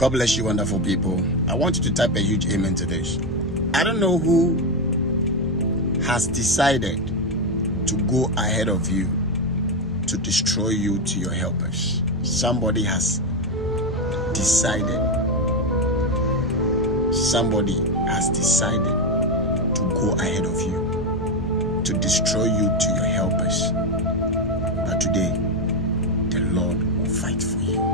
God bless you, wonderful people. I want you to type a huge amen to this. I don't know who has decided to go ahead of you to destroy you to your helpers. Somebody has decided. Somebody has decided to go ahead of you to destroy you to your helpers. But today, the Lord will fight for you.